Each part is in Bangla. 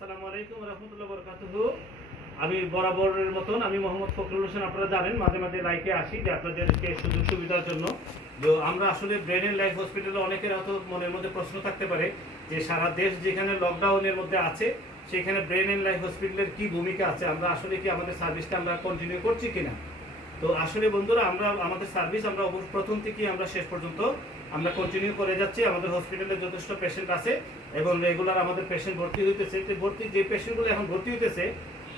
আসসালামু আলাইকুম রহমতুল্লাহ বরকাতুহু। আমি বরাবরের মতন আমি মোহাম্মদ ফখরুল হোসেন। আপনারা জানেন মাঝে মাঝে লাইভে আসি যে আপনাদেরকে সুযোগ সুবিধার জন্য। তো আমরা আসলে ব্রেন এন্ড লাইফ হসপিটালে অনেকের হয়তো মনের মধ্যে প্রশ্ন থাকতে পারে যে সারা দেশ যেখানে লকডাউনের মধ্যে আছে সেখানে ব্রেন এন্ড লাইফ হসপিটালের কি ভূমিকা আছে, আমরা আসলে কি আমাদের সার্ভিসটা আমরা কন্টিনিউ করছি কিনা। তো আসলে বন্ধুরা, আমরা আমাদের সার্ভিস আমরা প্রথম থেকে আমরা শেষ পর্যন্ত আমরা কন্টিনিউ করে যাচ্ছি। আমাদের হসপিটালে যথেষ্ট পেশেন্ট আছে এবং রেগুলার আমাদের পেশেন্ট ভর্তি হইতেছে। যে পেশেন্টগুলো এখন ভর্তি হইতেছে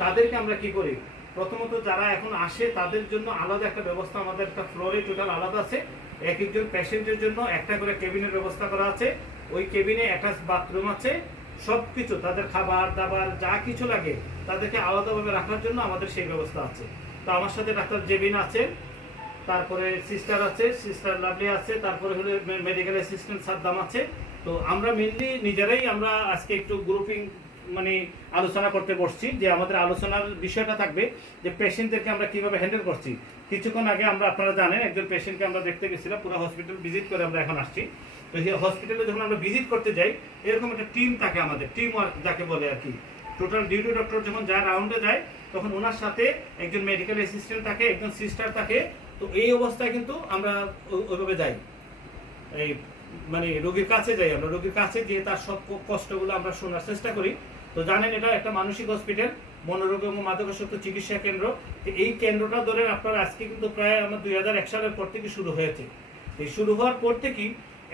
তাদেরকে আমরা কি করি, প্রথমত যারা এখন আসে তাদের জন্য আলাদা একটা ব্যবস্থা, আমাদের একটা ফ্লোরে টোটাল আলাদা আছে। এক একজন পেশেন্টের জন্য একটা করে কেবিনের ব্যবস্থা করা আছে। ওই কেবিনে অ্যাটাচ বাথরুম আছে। সব কিছু তাদের খাবার দাবার যা কিছু লাগে তাদেরকে আলাদাভাবে রাখার জন্য আমাদের সেই ব্যবস্থা আছে। তো আমার সাথে ডাক্তার জেবিন আছেন, তারপরে সিস্টার আছে, সিস্টার লাভলি আছে, তারপরে হলো মেডিকেল অ্যাসিস্ট্যান্ট সাদ্দাম আছে। তো আমরা মেনলি নিজেরাই আমরা আজকে একটু গ্রুপিং মানে আলোচনা করতে বসছি যে আমাদের আলোচনার বিষয়টা থাকবে যে পেশেন্টদেরকে আমরা কিভাবে হ্যান্ডেল করছি। কিছুক্ষণ আগে আমরা আপনারা জানেন একজন পেশেন্টকে আমরা দেখতে গেছিলাম, পুরো হসপিটাল ভিজিট করে আমরা এখন আসছি। তো সেই হসপিটালে যখন আমরা ভিজিট করতে যাই এরকম একটা টিম থাকে, আমাদের টিম ওয়ার্ক যাকে বলে আর কি। টোটাল ডিউটি ডক্টর যখন যায় রাউন্ডে যায় তখন ওনার সাথে একজন মেডিকেল অ্যাসিস্ট্যান্ট থাকে, একজন সিস্টার থাকে। তো এই অবস্থায় কিন্তু আমরা ওইভাবে যাই, এই মানে রোগীর কাছে যাই, আমরা রোগীর কাছে গিয়ে তার সব কষ্টগুলো আমরা শোনার চেষ্টা করি। তো জানেন এটা একটা মানসিক হসপিটাল, মনোরোগ এবং মাদকাসক্ত চিকিৎসা কেন্দ্র। এই কেন্দ্রটা ধরে আপনার আজকে কিন্তু প্রায় আমার 2001 সালের পর থেকে শুরু হয়েছে। এই শুরু হওয়ার পর থেকে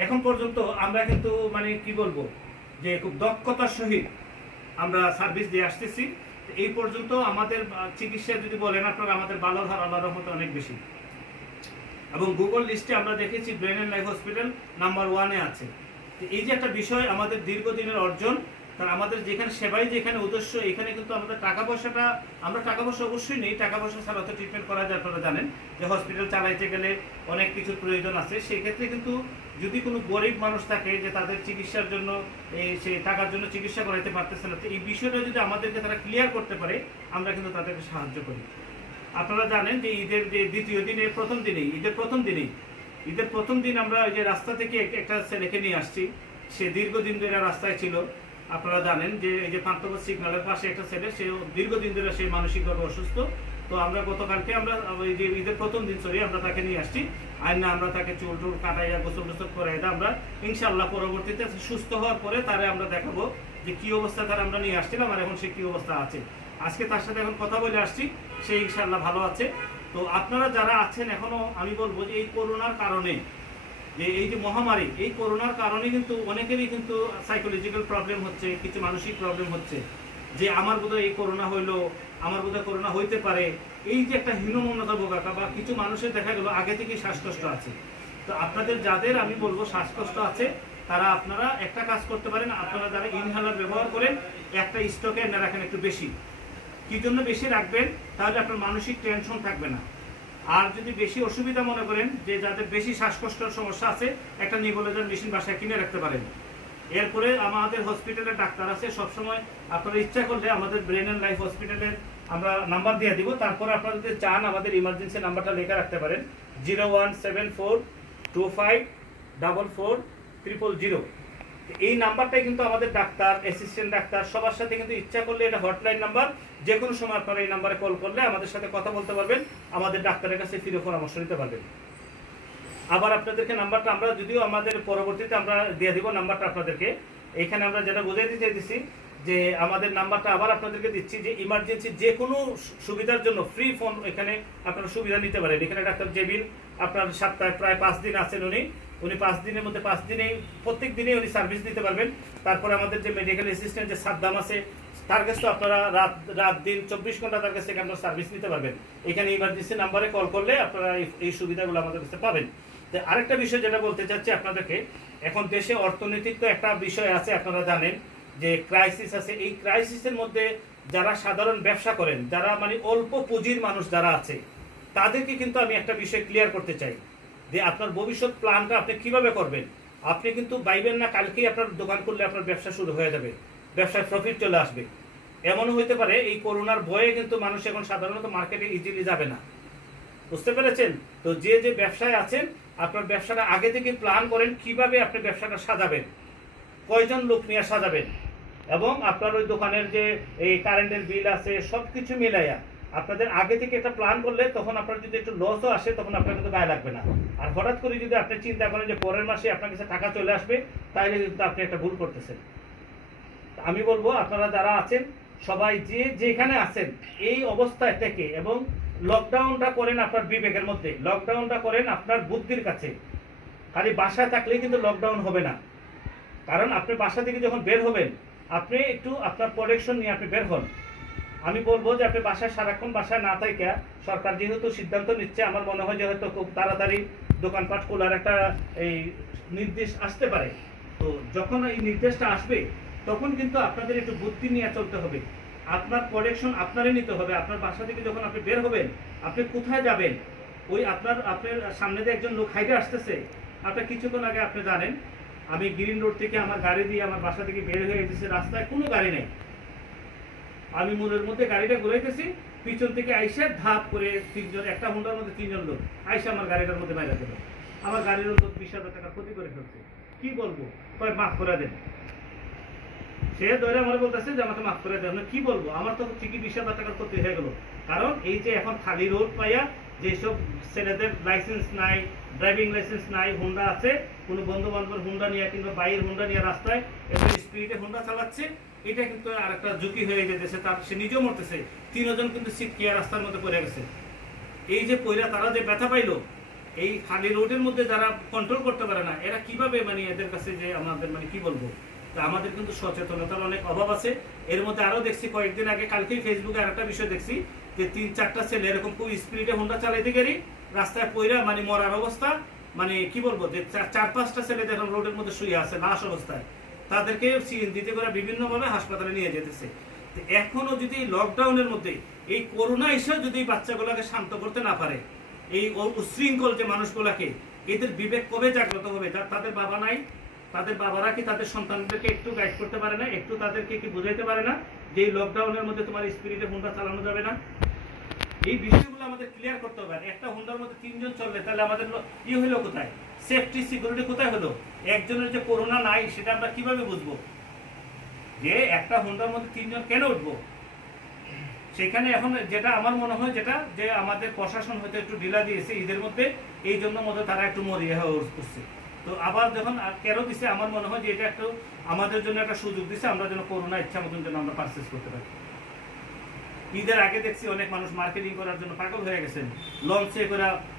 এখন পর্যন্ত আমরা কিন্তু মানে কি বলবো যে খুব দক্ষতার সহিত আমরা সার্ভিস দিয়ে আসতেছি। এই পর্যন্ত আমাদের চিকিৎসা যদি বলেন আপনারা, আমাদের ভালোর হার আল্লাহর রহমতে অনেক বেশি। এবং গুগল লিস্টে আমরা দেখেছি brain and life hospital number 1-এ আছে। তো এই যে একটা বিষয় আমাদের দীর্ঘদিনের অর্জন, কারণ আমাদের যেখানে সেবাই যেখানে উদ্দেশ্য, এখানে কিন্তু আমাদের টাকা পয়সাটা, আমরা টাকা পয়সা অবশ্যই নেই, টাকা পয়সা ছাড়া তো ট্রিটমেন্ট করা যায়। আপনারা জানেন যে হসপিটাল চালাইতে গেলে অনেক কিছুর প্রয়োজন আছে। সেই ক্ষেত্রে কিন্তু যদি কোনো গরিব মানুষ থাকে যে তাদের চিকিৎসার জন্য সেই টাকার জন্য চিকিৎসা করাইতে পারতেছে না, তো এই বিষয়টা যদি আমাদেরকে তারা ক্লিয়ার করতে পারে আমরা কিন্তু তাদেরকে সাহায্য করি। আপনারা জানেন যে ঈদের যে দ্বিতীয় দিনে ঈদের প্রথম দিন আমরা যে রাস্তা থেকে একটা ছেলেকে নিয়ে আসছি, সে দীর্ঘদিন ধরে রাস্তায় ছিল। আপনারা জানেন যে এই যে পান্তবত সিগন্যালের পাশে একটা ছেলে, সে দীর্ঘদিন ধরে সে মানসিকভাবে অসুস্থ। তো আমরা গতকালকে আমরা ওই যে ঈদের প্রথম দিন আমরা তাকে নিয়ে আসছি। আইনা আমরা তাকে চুল টুল কাটাইয়া গোসল টোসল করাই আমরা ইনশাল্লাহ পরবর্তীতে সুস্থ হওয়ার পরে তারে আমরা দেখাবো যে কি অবস্থা তার আমরা নিয়ে আসছিলাম আর এখন সে কি অবস্থা আছে। আজকে তার সাথে এখন কথা বলে আসছি, সে ইনশাল্লাহ ভালো আছে। তো আপনারা যারা আছেন এখনো, আমি বলবো যে এই করোনার কারণে, যে এই যে মহামারী, এই করোনার কারণে কিন্তু অনেকেরই কিন্তু সাইকোলজিক্যাল প্রবলেম হচ্ছে, কিছু মানসিক প্রবলেম হচ্ছে যে আমার বোধহয় এই করোনা হইলো, আমার বোধহয় করোনা হইতে পারে। এই যে একটা হীনমন্যতা ভোগাকা, বা কিছু মানুষের দেখা গেল আগে থেকেই শ্বাসকষ্ট আছে। তো আপনাদের যাদের আমি বলবো শ্বাসকষ্ট আছে তারা আপনারা একটা কাজ করতে পারেন, আপনারা যারা ইনহেলার ব্যবহার করেন একটা স্টকে এনে রাখেন একটু বেশি। কি জন্য বেশি রাখবেন, তাহলে আপনার মানসিক টেনশন থাকবে না। আর যদি বেশি অসুবিধা মনে করেন, যে যাদের বেশি শ্বাসকষ্টের সমস্যা আছে, একটা নিউরোলজার মেশিন বাসায় কিনে রাখতে পারেন। এরপরে আমাদের হসপিটালে ডাক্তার আছে, সবসময় আপনারা ইচ্ছা করলে আমাদের ব্রেন এন্ড লাইফ হসপিটালের আমরা নাম্বার দিয়ে দিব। তারপরে আপনারা যদি চান আমাদের ইমার্জেন্সি নাম্বারটা লেখা রাখতে পারেন 01742544400। এই নাম্বারটাই কিন্তু আমাদের ডাক্তার, অ্যাসিস্ট্যান্ট ডাক্তার সবার সাথে কিন্তু ইচ্ছা করলে এটা হটলাইন নাম্বার, যে কোনো সময় আপনারা এই নাম্বারে কল করলে আমাদের সাথে কথা বলতে পারবেন, আমাদের ডাক্তারের কাছে ফ্রি পরামর্শ নিতে পারবেন। আবার আপনাদেরকে নাম্বারটা আমরা যদিও আমাদের পরবর্তীতে আমরা দিয়ে দিব নাম্বারটা আপনাদেরকে। এইখানে আমরা যেটা বুঝাইতে চাইতেছি যে আমাদের নাম্বারটা আবার আপনাদেরকে দিচ্ছি, যে ইমার্জেন্সি যে কোনো সুবিধার জন্য ফ্রি ফোন এখানে আপনারা সুবিধা নিতে পারেন। এখানে ডাক্তার জেবিন আপনার সপ্তাহে প্রায় 5 দিন আছেন, উনি 5 দিনের মধ্যে 5 দিনেই প্রত্যেক দিনেই উনি সার্ভিস দিতে পারবেন। তারপরে আমাদের যে মেডিকেল অ্যাসিস্ট্যান্ট যে সাদ্দাম আছে, তার কাছে তো আপনারা রাত দিন 24 ঘন্টা তার কাছ থেকে আপনারা সার্ভিস নিতে পারবেন। এখানে ইমার্জেন্সি নাম্বারে কল করলে আপনারা এই সুবিধাগুলো আমাদের কাছে পাবেন। আরেকটা বিষয় যেটা বলতে চাচ্ছি আপনাদেরকে, এখন দেশে অর্থনৈতিক তো একটা বিষয় আছে, আপনারা জানেন যে ক্রাইসিস আছে। এই ক্রাইসিসের মধ্যে যারা সাধারণ ব্যবসা করেন, যারা মানে অল্প পুঁজির মানুষ যারা আছে, তাদেরকে কিন্তু আমি একটা বিষয় ক্লিয়ার করতে চাই যে আপনার ভবিষ্যৎ প্ল্যানটা আপনি কিভাবে করবেন। আপনি কিন্তু বাইবেন না কালকেই আপনার দোকান করলে আপনার ব্যবসা শুরু হয়ে যাবে, ব্যবসায় প্রফিট চলে আসবে। এমনও হইতে পারে এই করোনার ভয়ে কিন্তু মানুষ এখন সাধারণত মার্কেটে ইজিলি যাবে না, বুঝতে পেরেছেন? তো যে যে ব্যবসায় আছেন আপনার ব্যবসাটা আগে থেকে প্ল্যান করেন, কিভাবে আপনি ব্যবসাটা সাজাবেন, কয়জন লোক নিয়ে সাজাবেন, এবং আপনার ওই দোকানের যে এই কারেন্টের বিল আছে সব কিছু মিলাইয়া আপনাদের আগে থেকে একটা প্ল্যান করলে তখন আপনার যদি একটু লসও আসে তখন আপনার কিন্তু গায়ে লাগবে না। আর হঠাৎ করে যদি আপনি চিন্তা করেন যে পরের মাসে আপনার কাছে টাকা চলে আসবে, তাহলে কিন্তু আপনি একটা ভুল করতেছেন। আমি বলবো আপনারা যারা আছেন সবাই যে যেখানে আছেন এই অবস্থায় থেকে, এবং লকডাউনটা করেন আপনার বিবেকের মধ্যে, লকডাউনটা করেন আপনার বুদ্ধির কাছে। খালি বাসায় থাকলেই কিন্তু লকডাউন হবে না, কারণ আপনি বাসা থেকে যখন বের হবেন আপনি একটু আপনার প্রোটেকশন নিয়ে আপনি বের হন। আমি বলবো যে আপনি বাসায় সারাক্ষণ বাসায় না থাকা, সরকার যেহেতু সিদ্ধান্ত নিচ্ছে, আমার মনে হয় যে হয়তো খুব তাড়াতাড়ি দোকানপাট খোলার একটা এই নির্দেশ আসতে পারে। তো যখন এই নির্দেশটা আসবে তখন কিন্তু আপনাদের একটু বুদ্ধি নিয়ে চলতে হবে, আপনার প্রোটেকশন আপনারই নিতে হবে। আপনার বাসা থেকে যখন আপনি বের হবেন আপনি কোথায় যাবেন, ওই আপনার সামনে যে একজন লোক হাইটে আসতেছে, আপনার কিছুক্ষণ আগে আপনি জানেন আমি গ্রিন রোড থেকে আমার গাড়ি দিয়ে আমার বাসা থেকে বের হয়ে গেছি, রাস্তায় কোনো গাড়ি নেই, আমি মোড়ের মধ্যে গাড়িটা ঘুরাইতেছি, পিছন থেকে আইসা ধাপ করে তিনজন, একটা হুন্ডার মধ্যে তিনজন লোক আইসা আমার গাড়িটার মধ্যে বাইরে দিল, আমার গাড়ির মধ্যে 20,000 টাকা ক্ষতি করে ফেলছে। কি বলবো, কয় মাফ করে দেন। সে ধরে আমার বলতেছে যে আমাকে মাফ করে দেন। কি বলবো, আমার তো ঠিকই 20,000 টাকার ক্ষতি হয়ে গেল। কারণ এই যে এখন খালি রোড পাইয়া যেসব ছেলেদের লাইসেন্স নাই, ড্রাইভিং লাইসেন্স নাই, হুন্ডা আছে, কোনো বন্ধু বান্ধবের হুন্ডা নিয়ে কিংবা বাইরের হুন্ডা নিয়ে রাস্তায় একটু স্পিডে হুন্ডা চালাচ্ছে, এটা কিন্তু আর একটা ঝুঁকি হয়ে যেতেছে। তার সে নিজেও মরতেছে, 3 জন কিন্তু সিট কিয়া রাস্তার মধ্যে পড়ে গেছে। এই যে পয়রা তারা যে ব্যথা পাইলো, এই খালি রোডের মধ্যে যারা কন্ট্রোল করতে পারে না, এরা কিভাবে মানে এদের কাছে যে আমাদের মানে কি বলবো, তা আমাদের কিন্তু সচেতনতার অনেক অভাব আছে। এর মধ্যে আরো দেখছি কয়েকদিন আগে, কালকেই ফেসবুকে আরেকটা বিষয় দেখছি যে 3-4টা ছেলে এরকম খুব স্পিডে হুন্ডা চালাইতে গেলে রাস্তায় পয়রা মানে মরার অবস্থা, মানে কি বলবো যে 4-5টা ছেলে দেখলাম রোডের মধ্যে শুয়ে আছে লাশ অবস্থায়, তাদেরকে সিএনজিতে করে বিভিন্নভাবে হাসপাতালে নিয়ে যেতেছে। এখনো যদি লকডাউনের মধ্যে এই করোনা এসেও যদি বাচ্চাগুলোকে শান্ত করতে না পারে, এই উশৃঙ্খল যে মানুষগুলাকে, এদের বিবেক কবে জাগ্রত হবে? তাদের বাবা নাই, তাদের বাবারা কি তাদের সন্তানদেরকে একটু গাইড করতে পারে না, একটু তাদেরকে কি বুঝাইতে পারে না যে এই লকডাউনের মধ্যে তোমার স্পিরিটে হুন্ডা চালানো যাবে না? এই বিষয়গুলো আমাদের ক্লিয়ার করতে হবে। একটা হুন্ডার মধ্যে 3 জন চললে তাহলে আমাদের ই হইলো কোথায়, সেফটি সিকিউরিটি কোথায় হলো? একজনের যে করোনা নাই সেটা আমরা কিভাবে বুঝবো? যে একটা হুন্ডার মধ্যে 3 জন কেন উঠবো? সেখানে এখন যেটা আমার মনে হয় যেটা যে আমাদের প্রশাসন হয়তো একটু ঢিলা দিয়েছে ঈদের মধ্যে, এই জন্য মধ্যে তারা একটু মরিয়া হয়ে উঠছে। তো আবার যখন কেন দিছে, আমার মনে হয় যে এটা একটু আমাদের জন্য একটা সুযোগ দিছে, আমরা যেন করোনা ইচ্ছা মতন যেন আমরা পারচেস করতে পারি। ঈদের আগে দেখছি অনেক মানুষ মার্কেটিং করার জন্য পাগল হয়ে গেছেন,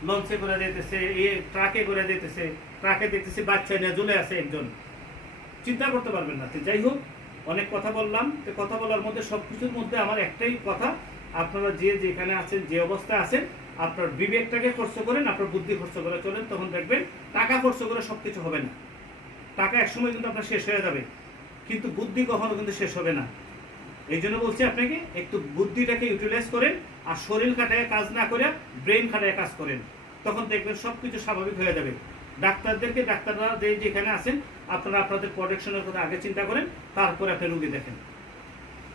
লঞ্চে করে দিতেছে, ট্রাকে করে দিতেছে, ট্রাকে দেখতেছি বাচ্চা নিয়ে ঝুলে আছে একজন, চিন্তা করতে পারবেন না। যাই হোক, অনেক কথা বললাম। তো কথা বলার মধ্যে সবকিছুর মধ্যে আমার একটাই কথা, আপনারা যে যেখানে আছেন, যে অবস্থায় আছেন, আপনার বিবেকটাকে খরচ করেন, আপনার বুদ্ধি খরচ করে চলেন, তখন দেখবেন টাকা খরচ করে সবকিছু হবে না। টাকা একসময় কিন্তু আপনার শেষ হয়ে যাবে, কিন্তু বুদ্ধি কখনো কিন্তু শেষ হবে না। এই জন্য বলছি আপনাকে একটু বুদ্ধিটাকে ইউটিলাইজ করেন, আর শরীর খাটায় কাজ না করে ব্রেন খাটায় কাজ করেন, তখন দেখবেন সবকিছু স্বাভাবিক হয়ে যাবে। ডাক্তাররা যেখানে আছেন আপনারা আপনাদের প্রোটেকশনের কথা আগে চিন্তা করেন, তারপরে আপনি রোগী দেখেন।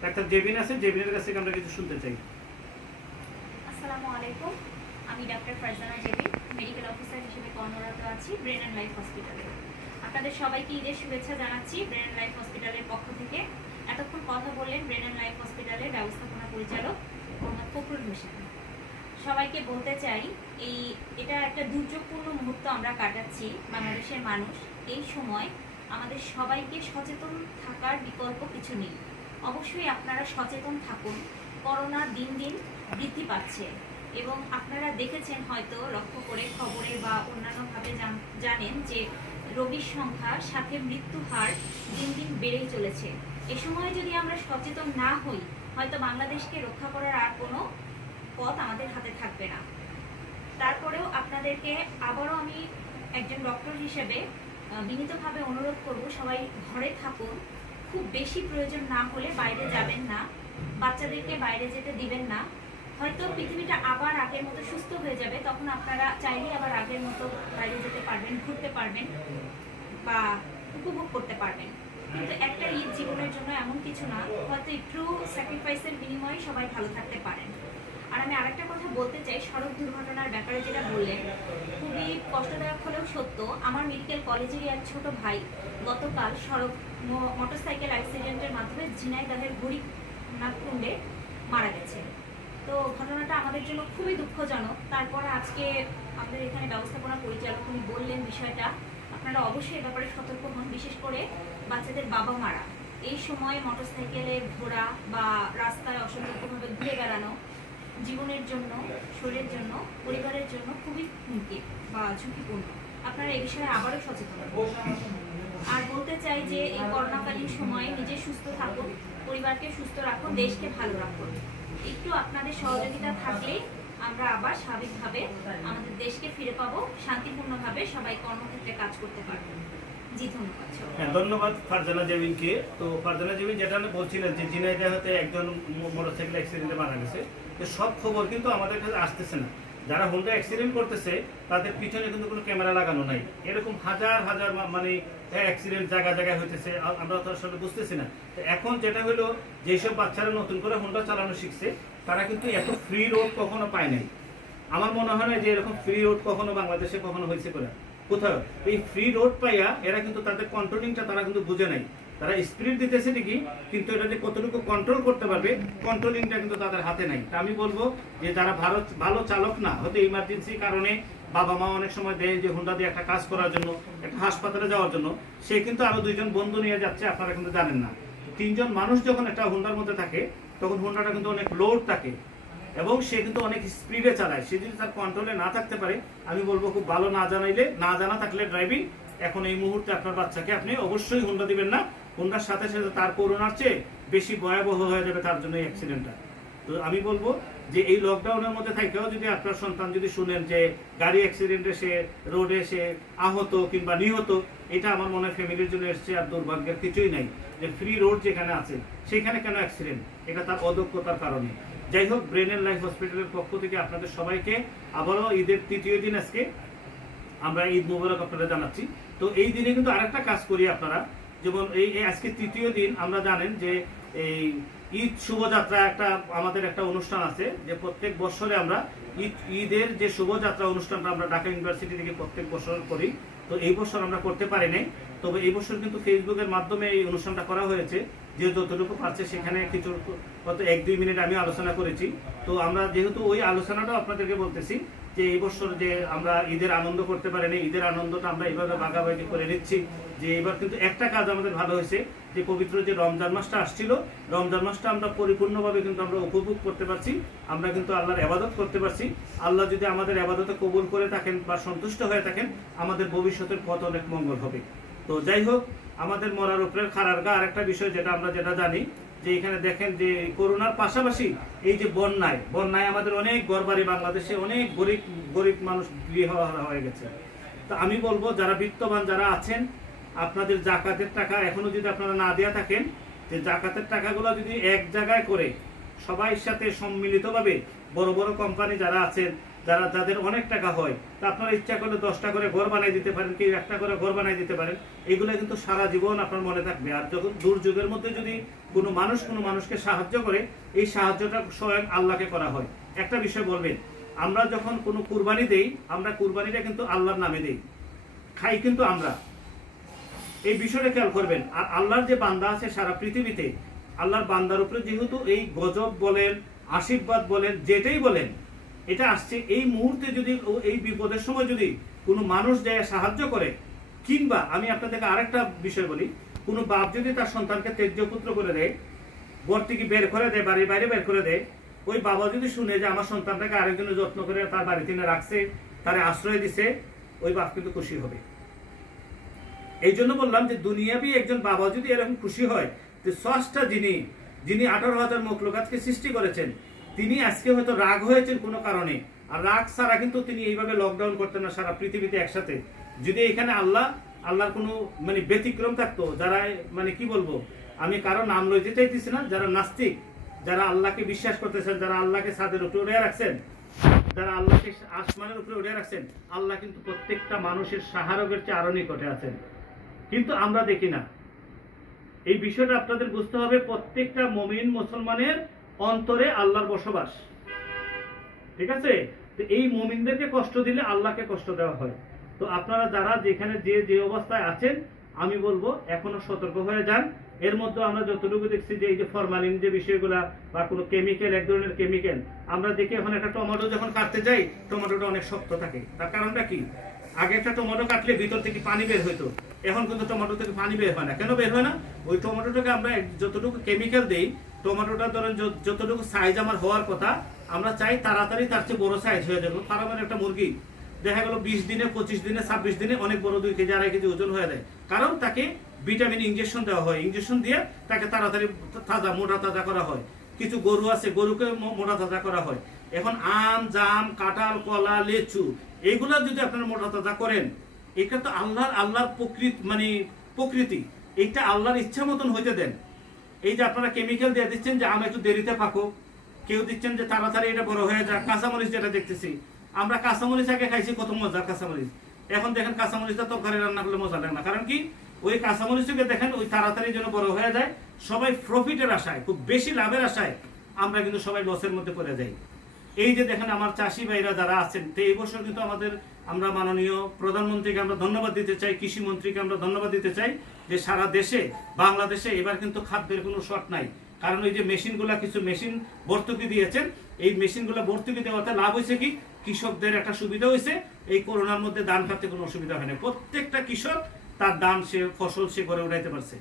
ডাক্তার জেবিন আছে, জেবিনের কাছ থেকে আমরা কিছু শুনতে চাই। আসসালামু আলাইকুম, আমি doctor Farzana Jebin, medical officer হিসেবে কর্মরত আছি ব্রেন অ্যান্ড লাইফ হসপিটালে। আপনাদের সবাইকে ঈদের শুভেচ্ছা জানাচ্ছি ব্রেন অ্যান্ড লাইফ হসপিটালের পক্ষ থেকে। এতক্ষণ কথা বললেন ব্রেন অ্যান্ড লাইফ হসপিটালের ব্যবস্থাপনা পরিচালক মোহাম্মদ ফখরুল হোসেন। সবাইকে বলতে চাই, এটা একটা দুর্যোগপূর্ণ মুহূর্ত আমরা কাটাচ্ছি বাংলাদেশের মানুষ। এই সময় আমাদের সবাইকে সচেতন থাকার বিকল্প কিছু নেই। অবশ্যই আপনারা সচেতন থাকুন। করোনা দিন দিন বৃদ্ধি পাচ্ছে এবং আপনারা দেখেছেন হয়তো লক্ষ্য করে খবরে বা অন্যান্যভাবে জানেন যে রোগীর সংখ্যার সাথে মৃত্যু হার দিন দিন বেড়েই চলেছে। এ সময় যদি আমরা সচেতন না হই, হয়তো বাংলাদেশকে রক্ষা করার আর কোনো পথ আমাদের হাতে থাকবে না। তারপরেও আপনাদেরকে আবারও আমি একজন ডক্টর হিসেবে বিনীতভাবে অনুরোধ করব, সবাই ঘরে থাকুন। খুব বেশি প্রয়োজন না হলে বাইরে যাবেন না, বাচ্চাদেরকে বাইরে যেতে দিবেন না। হয়তো পৃথিবীটা আবার আগের মতো সুস্থ হয়ে যাবে, তখন আপনারা চাইলে আবার আগের মতো বাইরে যেতে পারবেন, ঘুরতে পারবেন বা উপভোগ করতে পারবেন। কিন্তু একটা ঈদ জীবনের জন্য এমন কিছু না, হয়তো একটু স্যাক্রিফাইসের বিনিময়ে সবাই ভালো থাকতে পারেন। আর আমি আরেকটা কথা বলতে চাই, সড়ক দুর্ঘটনার ব্যাপারে যেটা বললেন খুবই কষ্টদায়ক হলেও সত্য। আমার মেডিকেল কলেজেরই এক ছোট ভাই গতকাল সড়ক মোটরসাইকেল অ্যাক্সিডেন্টের মাধ্যমে ঝিনাইদহের হরিনাথ কুণ্ডে মারা গেছে। তো ঘটনাটা আমাদের জন্য খুবই দুঃখজনক। তারপরে আজকে আমাদের এখানে ব্যবস্থাপনা পরিচালক উনি বললেন বিষয়টা, আপনারা অবশ্যই এ ব্যাপারে সতর্ক হন, বিশেষ করে বাচ্চাদের বাবা মারা এই সময় মোটরসাইকেলে ঘোরা বা রাস্তায় অসতর্কভাবে ঘুরে বেড়ানো জীবনের জন্য, শরীরের জন্য, পরিবারের জন্য খুবই হুমকি বা ঝুঁকিপূর্ণ। আপনারা এই বিষয়ে আবারও সচেতন হন। আর বলতে চাই যে এই করোনাকালীন সময়ে নিজে সুস্থ থাকুন, পরিবারকে সুস্থ রাখুন, দেশকে ভালো রাখুন। একটু আপনাদের সহযোগিতা থাকলেই আমরা আবার স্বাভাবিকভাবে আমাদের দেশকে ফিরে পাবো, শান্তিপূর্ণভাবে সবাই কর্মক্ষেত্রে কাজ করতে পারবো। জি, ধন্যবাদ। হ্যাঁ, ধন্যবাদ ফারজানা জেবিনকে। তো ফারজানা জেবিন যেটা বলছিলেন যে ঝিনাইদহে একজন মোটরসাইকেল অ্যাক্সিডেন্টে মারা গেছে, তো সব খবর কিন্তু আমাদের কাছে আসতেছে না। যারা হোন্ডা অ্যাক্সিডেন্ট করতেছে তাদের পিছনে কিন্তু কোনো ক্যামেরা লাগানো নাই। এরকম হাজার হাজার মানে অ্যাক্সিডেন্ট জায়গায় জায়গায় হইতেছে, আমরা তো আসলে বুঝতেছি না। তো এখন যেটা হলো, যেসব বাচ্চারা নতুন করে হোন্ডা চালানো শিখছে তারা কিন্তু এত ফ্রি রোড কখনো পায় নাই। আমার মনে হয় না যে এরকম ফ্রি রোড কখনো বাংলাদেশে কখনো হয়েছে করে কোথাও। এই ফ্রি রোড পাইয়া এরা কিন্তু তাদের কন্ট্রোলিংটা তারা কিন্তু বুঝে নাই। তারা স্পিড দিতেছে ঠিকই, কিন্তু এটা যে কতটুকু কন্ট্রোল করতে পারবে কন্ট্রোলিংটা কিন্তু তাদের হাতে নাই। তা আমি বলবো যে যারা ভালো চালক না, হয়তো ইমার্জেন্সির কারণে বাবা মা অনেক সময় দেয় যে হোন্ডা দিয়ে একটা কাজ করার জন্য, একটা হাসপাতালে যাওয়ার জন্য, সে কিন্তু আরো 2 জন বন্ধু নিয়ে যাচ্ছে, আপনারা কিন্তু জানেন না। 3 জন মানুষ যখন একটা হোন্ডার মধ্যে থাকে তখন হোন্ডাটা কিন্তু অনেক লোড থাকে এবং সে কিন্তু অনেক স্পিডে চালায়। সে যদি তার কন্ট্রোলে না থাকতে পারে, আমি বলবো খুব ভালো না জানা থাকলে ড্রাইভিং এখন এই মুহূর্তে আপনার বাচ্চাকে আপনি অবশ্যই হোন্ডা দিবেন না। হোন্ডার সাথে সাথে তার করোনার চেয়ে বেশি ভয়াবহ হয়ে যাবে তার জন্য এই অ্যাক্সিডেন্টটা। তো আমি বলবো যে এই লকডাউনের মধ্যে থেকেও যদি আপনার সন্তান যদি শুনেন যে গাড়ি অ্যাক্সিডেন্টে সে রোডে সে আহত কিংবা নিহত, এটা আমার মনে হয় ফ্যামিলির জন্য এসছে আর দুর্ভাগ্যের কিছুই নাই। যে ফ্রি রোড যেখানে আছে সেখানে কেন অ্যাক্সিডেন্ট, এটা তার অদক্ষতার কারণে। যাই হোক, ব্রেন এন্ড লাইফ হসপিটালের পক্ষ থেকে আপনাদের সবাইকে আবারও ঈদের 3য় দিন আজকে আমরা ঈদ মোবারক আপনারা জানাচ্ছি। তো এই দিনে কিন্তু আরেকটা কাজ করি আপনারা, যেমন এই আজকে 3য় দিন আমরা জানেন যে এই ঈদ শুভযাত্রা একটা আমাদের একটা অনুষ্ঠান আছে, যে প্রত্যেক বছরে আমরা ঈদের যে শুভযাত্রা অনুষ্ঠানটা আমরা ঢাকা ইউনিভার্সিটি থেকে প্রত্যেক বছর করি। তো এই বছর আমরা করতে পারি নাই, তবে এই বছর কিন্তু ফেসবুকের মাধ্যমে এই অনুষ্ঠানটা করা হয়েছে। যে যতটুকু পারছে সেখানে কিছু কত 1-2 মিনিট আমি আলোচনা করেছি। তো আমরা যেহেতু ওই আলোচনাটাও আপনাদেরকে বলতেছি যে এই বছর যে আমরা ঈদের আনন্দ করতে পারিনি, ঈদের আনন্দটা আমরা এইভাবে ভাগাভাগি করে নিচ্ছি। যে এবার কিন্তু একটা কাজ আমাদের ভালো হয়েছে, যে পবিত্র যে রমজান মাসটা আসছিল, রমজান মাসটা আমরা পরিপূর্ণভাবে কিন্তু আমরা উপভোগ করতে পারছি, আমরা কিন্তু আল্লাহর ইবাদত করতে পারছি। আল্লাহ যদি আমাদের ইবাদতে কবুল করে থাকেন বা সন্তুষ্ট হয়ে থাকেন, আমাদের ভবিষ্যতের পথ অনেক মঙ্গল হবে। তো যাই হোক, আমাদের মরার উপরে খাড়ার গা আরেকটা বিষয় যেটা জানি, যে এখানে দেখেন যে করোনার পাশাপাশি এই যে বন্যায় আমাদের অনেক ঘরবাড়ি, বাংলাদেশে অনেক গরিব মানুষ গৃহহারা হয়ে গেছে। তো আমি বলবো যারা বিত্তবান যারা আছেন, আপনাদের জাকাতের টাকা এখনো যদি আপনারা না দেয়া থাকেন, যে জাকাতের টাকাগুলো যদি এক জায়গায় করে সবাই সাথে সম্মিলিতভাবে বড় বড় কোম্পানি যারা আছেন, যাদের অনেক টাকা হয়, তা আপনারা ইচ্ছা করলে 10টা করে ঘর বানাই দিতে পারেন, কি 1টা করে ঘর বানাই দিতে পারেন। এগুলো কিন্তু সারা জীবন আপনার মনে থাকবে। আর যখন দুর্যোগের মধ্যে যদি কোনো মানুষকে সাহায্য করে, এই সাহায্যটা স্বয়ং আল্লাহকে করা হয়। একটা বিষয় বলবেন, আমরা যখন কোনো কুরবানি দেই, আমরা কুরবানিটা কিন্তু আল্লাহর নামে দেই, খাই কিন্তু আমরা। এই বিষয়টা খেয়াল করবেন। আর আল্লাহর যে বান্দা আছে সারা পৃথিবীতে, আল্লাহর বান্দার উপরে যেহেতু এই গজব বলেন, আশীর্বাদ বলেন, যেটাই বলেন, এটা আসছে এই মুহূর্তে যদি এই বিপদের সময় যদি কোনো মানুষ যায় সাহায্য করে, কিংবা আমি আপনাদেরকে আরেকটা বিষয় বলি, কোনো বাপ যদি তার সন্তানকে ত্যায্য পুত্র করে দেয়, ঘর থেকে বের করে দেয়, বাড়ির বাইরে বের করে দেয়, ওই বাবা যদি শুনে যে আমার সন্তানটাকে আরেকজনের যত্ন করে তার বাড়িতে রাখছে, তারে আশ্রয় দিছে, ওই বাপ কিন্তু খুশি হবে। এই জন্য বললাম যে দুনিয়াবি একজন বাবা যদি এরকম খুশি হয়, যে স্রষ্টা যিনি 18,000 মখলুকাতকে সৃষ্টি করেছেন, তিনি আজকে হয়তো রাগ হয়েছেন কোনো কারণে, আর রাগ ছাড়া কিন্তু তিনি এইভাবে লকডাউন করতেন না সারা পৃথিবীতে একসাথে। যদি এখানে আল্লাহর কোনো মানে ব্যতিক্রম থাকতো, যারা মানে কি বলবো, আমি কারো নাম লইতে চাইতেছি না, যারা নাস্তিক, যারা আল্লাহকে বিশ্বাস করতেছেন, যারা আল্লাহকে ছাদের উপরে উঠে রাখছেন, যারা আল্লাহকে আসমানের উপরে উঠে রাখছেন, আল্লাহ কিন্তু প্রত্যেকটা মানুষের সাহারগের চেয়ে আরো নিকটে আছেন, কিন্তু আমরা দেখি না। এই বিষয়টা আপনাদের বুঝতে হবে, প্রত্যেকটা মুমিন মুসলমানের অন্তরে আল্লাহর বসবাস, ঠিক আছে? তো এই মুমিনদেরকে কষ্ট দিলে আল্লাহকে কষ্ট দেওয়া হয়। তো আপনারা যারা যেখানে যে অবস্থায় আছেন, আমি বলবো এখনো সতর্ক হয়ে যান। এর মধ্যে আমরা যতটুকু দেখছি যে এই যে ফরমালিন যে বিষয়গুলা বা কোনো কেমিক্যাল, এক ধরনের কেমিক্যাল, আমরা দেখি এখন একটা টমেটো যখন কাটতে যাই টমেটোটা অনেক শক্ত থাকে। তার কারণটা কি? আগে একটা টমেটো কাটলে ভিতর থেকে পানি বের হইতো, এখন কিন্তু টমেটো থেকে পানি বের হয় না। কেন বের হয় না? ওই টমেটোটাকে আমরা যতটুকু কেমিক্যাল দেই, টমেটোটা ধরেন যতটুকু সাইজ আমার হওয়ার কথা, আমরা চাই তাড়াতাড়ি তার চেয়ে বড় সাইজ হয়ে যাবে। ফার্মের একটা মুরগি দেখা গেল 20 দিনে, 25 দিনে, 26 দিনে অনেক বড় 2 কেজি 2.5 কেজি ওজন হয়ে যায়। কারণ তাকে ভিটামিন ইনজেকশন দেওয়া হয়, ইনজেকশন দিয়ে তাকে তাড়াতাড়ি তাজা মোটা তাজা করা হয়। কিছু গরু আছে, গরুকে মোটা তাজা করা হয়। এখন আম, জাম, কাঁঠাল, কলা, লেচু এইগুলা যদি আপনারা মোটা তাজা করেন, এটা তো আল্লাহর প্রকৃতি, এটা আল্লাহর ইচ্ছা মতন হইতে দেন। এই যে আপনারা কেমিক্যাল দিয়ে দিচ্ছেন যে আম একটু দেরিতে পাকো, কেউ দিচ্ছেন যে তাড়াতাড়ি এটা বড় হয়ে যাক। কাঁচামরিচ যেটা দেখতেছি, আমরা কাঁচামরিচ আগে খাইছি কত মজার কাঁচামরিচ, এখন দেখেন কাঁচামরিচটা তরকারি রান্না করলে মজা লাগে না। কারণ কি? ওই কাঁচামরিচকে দেখেন ওই তাড়াতাড়ি যেন বড় হয়ে যায়, সবাই প্রফিটের আশায়, খুব বেশি লাভের আশায় আমরা কিন্তু সবাই লসের মধ্যে পড়ে যাই। এই যে দেখেন আমার চাষি ভাইরা যারা আছেন, তো এই বছর কিন্তু আমরা মাননীয় প্রধানমন্ত্রীকে আমরা ধন্যবাদ দিতে চাই, কৃষি মন্ত্রীকে আমরা ধন্যবাদ দিতে চাই যে সারা দেশে, বাংলাদেশে এবার কিন্তু খাদ্যের কোনো শর্ট নাই। কারণ ওই যে মেশিনগুলা, কিছু মেশিন ভর্তুকি দিয়েছেন, এই মেশিনগুলো ভর্তুকি দেওয়াতে লাভ হয়েছে কি? কৃষকদের একটা সুবিধা হয়েছে, এই করোনার মধ্যে ধান কাটতে কোনো অসুবিধা হয় না। প্রত্যেকটা কৃষক তার ধান, সে ফসল সে ঘরে উঠাইতে পারছে।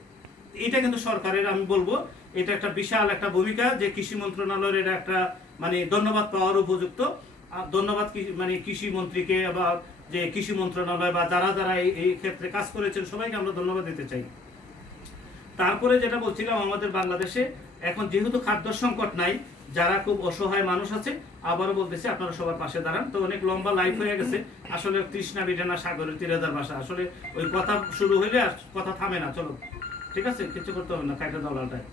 এটা কিন্তু সরকারের, আমি বলবো এটা একটা বিশাল একটা ভূমিকা, যে কৃষি মন্ত্রণালয়ের এটা একটা ধন্যবাদ পাওয়ার উপযুক্ত। ধন্যবাদ কৃষি মন্ত্রীকে, বা যে কৃষি মন্ত্রণালয় বা যারা যারা এই ক্ষেত্রে কাজ করেছেন সবাইকে আমরা ধন্যবাদ দিতে চাই। তারপরে যেটা বলছিলাম, আমাদের বাংলাদেশে এখন যেহেতু খাদ্য সংকট নাই, যারা খুব অসহায় মানুষ আছে, আবারও বলতেছি আপনারা সবার পাশে দাঁড়ান। তো অনেক লম্বা লাইফ হয়ে গেছে, আসলে তৃষ্ণা মিটে না সাগরের তীরে যার বাসা, আসলে ওই কথা শুরু হইলে আর কথা থামে না। চলো ঠিক আছে, কিছু করতে হবে না, খাইটা দলালটায়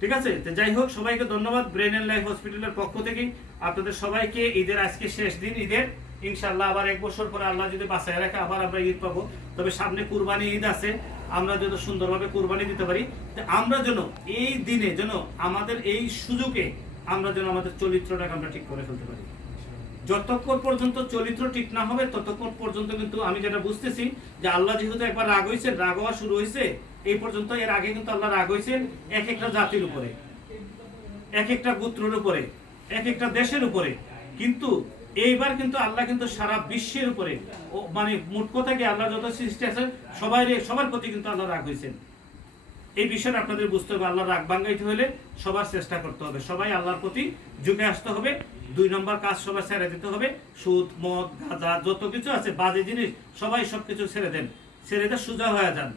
ঠিক আছে। তো যাই হোক, সবাইকে ধন্যবাদ। ব্রেন এন্ড লাইফ হসপিটালের পক্ষ থেকে আপনাদের সবাইকে ঈদের আজকে শেষ দিন, ঈদের ইনশাআল্লাহ আবার 1 বছর পরে আল্লাহ যদি বাঁচায় রাখে আবার আমরা ঈদ পাবো। তবে সামনে কুরবানি ঈদ আছে, আমরা যেন সুন্দরভাবে কুরবানি দিতে পারি। আমরা যেন এই দিনে যেন আমাদের এই সুযোগে আমরা যেন আমাদের চরিত্রটাকে আমরা ঠিক করে ফেলতে পারি। যতক্ষণ পর্যন্ত চরিত্র ঠিক না হবে ততক্ষণ পর্যন্ত কিন্তু আমি যেটা বুঝতেছি যে আল্লাহ যেহেতু একবার রাগ হয়েছে, রাগ হওয়া শুরু হয়েছে এই পর্যন্ত, এর আগে কিন্তু আল্লাহ রাগ হয়েছেন এক একটা জাতির উপরে, এক একটা গোত্রের উপরে, এক একটা দেশের উপরে। কিন্তু এইবার কিন্তু আল্লাহ কিন্তু সারা বিশ্বের উপরে, মোট কথা কি আল্লাহ যত সৃষ্টি আছে সবার প্রতি কিন্তু আল্লাহ রাগ হয়েছেন। এই বিষয়টা আপনাদের বুঝতে হবে। আল্লাহ রাগ ভাঙাইতে হলে সবার চেষ্টা করতে হবে, সবাই আল্লাহর প্রতি ঝুঁকে আসতে হবে। 2 নম্বর কাজ সবাই ছেড়ে দিতে হবে, সুদ, মদ, গাঁজা যত কিছু আছে বাজে জিনিস সবাই সবকিছু ছেড়ে দেন, ছেড়ে দিয়ে সোজা হয়ে যান,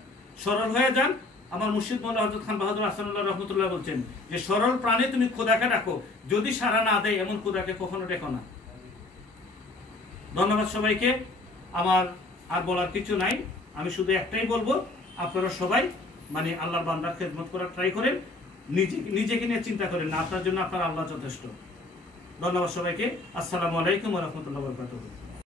সরল হয়ে যান। আমার মুর্শিদ মৌলানা হযরত খান বাহাদুর আহসানুল্লাহ রহমতুল্লাহ বলছেন যে সরল প্রাণে তুমি খোদাকে রাখো, যদি সাড়া না দেয় এমন খোদাকে কখনো দেখো না। ধন্যবাদ সবাইকে। আমার আর বলার কিছু নাই, আমি শুধু একটাই বলবো, আপনারা সবাই আল্লাহর বান্দার খেদমত করার ট্রাই করেন, নিজেকে নিয়ে চিন্তা করেন না, আপনার জন্য আপনার আল্লাহ যথেষ্ট। ধন্যবাদ সবাইকে। আসসালামু আলাইকুম ওয়া রাহমাতুল্লাহি ওয়া বারাকাতুহু।